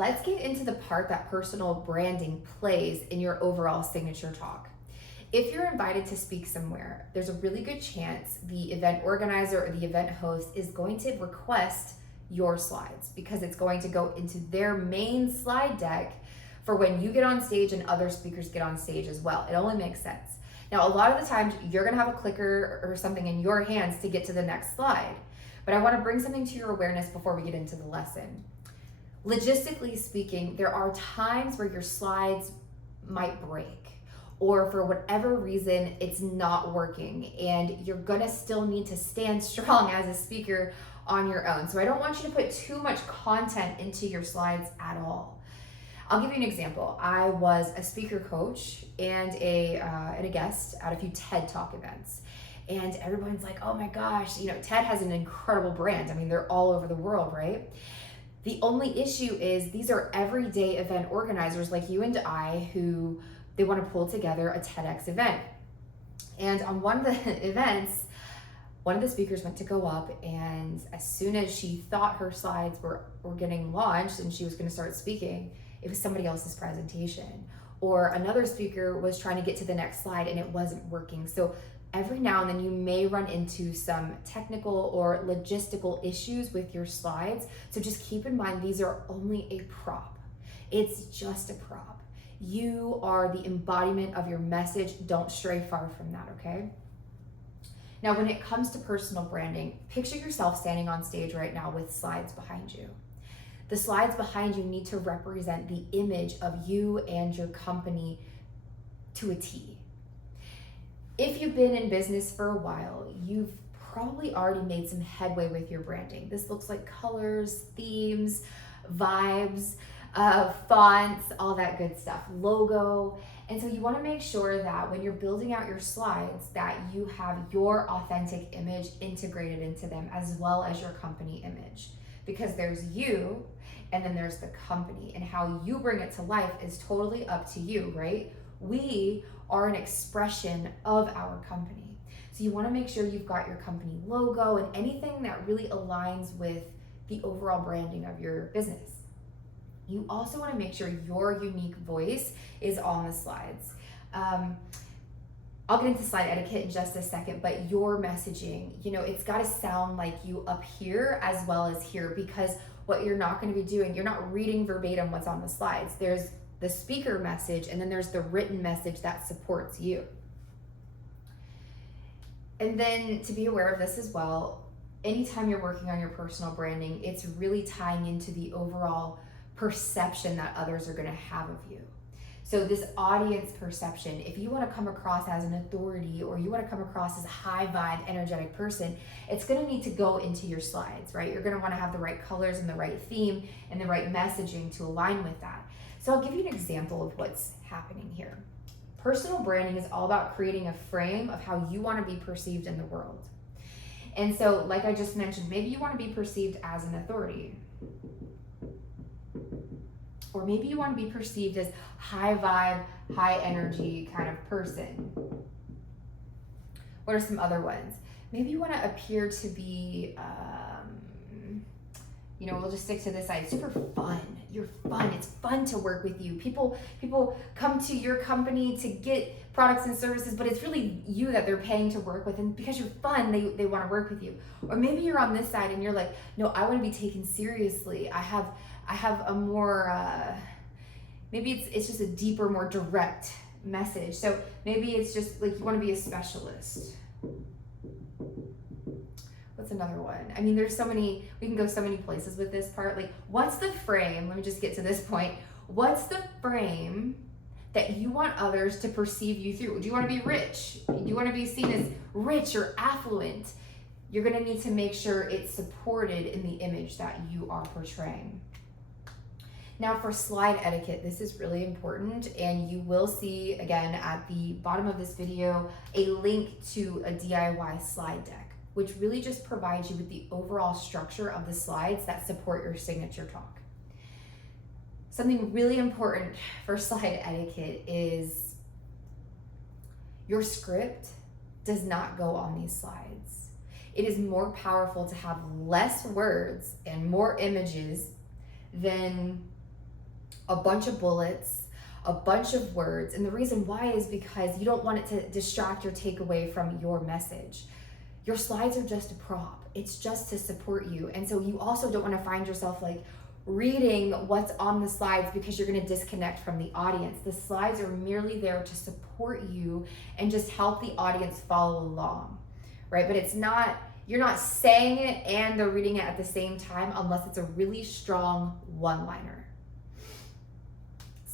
Let's get into the part that personal branding plays in your overall signature talk. If you're invited to speak somewhere, there's a really good chance the event organizer or the event host is going to request your slides because it's going to go into their main slide deck for when you get on stage and other speakers get on stage as well. It only makes sense. Now, a lot of the times you're gonna have a clicker or something in your hands to get to the next slide, but I wanna bring something to your awareness before we get into the lesson. Logistically speaking, there are times where your slides might break, or for whatever reason, it's not working, and you're gonna still need to stand strong as a speaker on your own. So I don't want you to put too much content into your slides at all. I'll give you an example. I was a speaker coach and a guest at a few TED Talk events. And everyone's like, oh my gosh, TED has an incredible brand. I mean, they're all over the world, right? The only issue is these are everyday event organizers like you and I who they want to pull together a TEDx event. And on one of the events, one of the speakers went to go up, and as soon as she thought her slides were getting launched and she was going to start speaking, it was somebody else's presentation. Or another speaker was trying to get to the next slide and it wasn't working. So every now and then you may run into some technical or logistical issues with your slides. So just keep in mind, these are only a prop. It's just a prop. You are the embodiment of your message. Don't stray far from that, okay? Now, when it comes to personal branding, picture yourself standing on stage right now with slides behind you. The slides behind you need to represent the image of you and your company to a T. If you've been in business for a while, you've probably already made some headway with your branding. This looks like colors, themes, vibes, fonts, all that good stuff, logo. And so you want to make sure that when you're building out your slides that you have your authentic image integrated into them as well as your company image. Because there's you and then there's the company, and how you bring it to life is totally up to you, right? We are an expression of our company. So you want to make sure you've got your company logo and anything that really aligns with the overall branding of your business. You also want to make sure your unique voice is on the slides. I'll get into slide etiquette in just a second, but your messaging, it's got to sound like you up here as well as here, because what you're not going to be doing, you're not reading verbatim what's on the slides. There's the speaker message, and then there's the written message that supports you. And then to be aware of this as well, anytime you're working on your personal branding, it's really tying into the overall perception that others are going to have of you. So this audience perception, if you want to come across as an authority or you want to come across as a high vibe, energetic person, it's going to need to go into your slides, right? You're going to want to have the right colors and the right theme and the right messaging to align with that. So I'll give you an example of what's happening here. Personal branding is all about creating a frame of how you want to be perceived in the world. And so, like I just mentioned, maybe you want to be perceived as an authority. Or maybe you want to be perceived as high vibe, high energy kind of person. What are some other ones? Maybe you want to appear to be, we'll just stick to this side, super fun. You're fun. It's fun to work with you. People come to your company to get products and services, but it's really you that they're paying to work with. And because you're fun, they want to work with you. Or maybe you're on this side and you're like, no, I want to be taken seriously. I have a more, maybe it's just a deeper, more direct message. So maybe it's just like you want to be a specialist. What's another one? I mean, there's so many, we can go so many places with this part. Like, what's the frame? Let me just get to this point. What's the frame that you want others to perceive you through? Do you want to be rich? Do you want to be seen as rich or affluent? You're going to need to make sure it's supported in the image that you are portraying. Now for slide etiquette, this is really important, and you will see again at the bottom of this video a link to a DIY slide deck, which really just provides you with the overall structure of the slides that support your signature talk. Something really important for slide etiquette is your script does not go on these slides. It is more powerful to have less words and more images than a bunch of bullets, a bunch of words. And the reason why is because you don't want it to distract or take away from your message. Your slides are just a prop. It's just to support you. And so you also don't want to find yourself like reading what's on the slides because you're going to disconnect from the audience. The slides are merely there to support you and just help the audience follow along, right? But it's not, you're not saying it and they're reading it at the same time unless it's a really strong one-liner.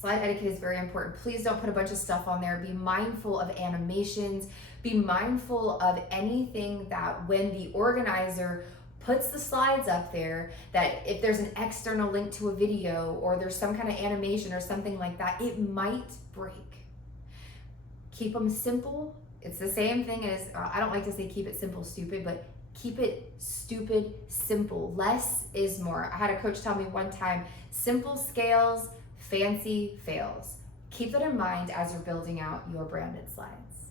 Slide etiquette is very important. Please don't put a bunch of stuff on there. Be mindful of animations. Be mindful of anything that when the organizer puts the slides up there, that if there's an external link to a video or there's some kind of animation or something like that, it might break. Keep them simple. It's the same thing as, I don't like to say keep it simple, stupid, but keep it stupid, simple. Less is more. I had a coach tell me one time, simple scales, fancy fails. Keep that in mind as you're building out your branded slides.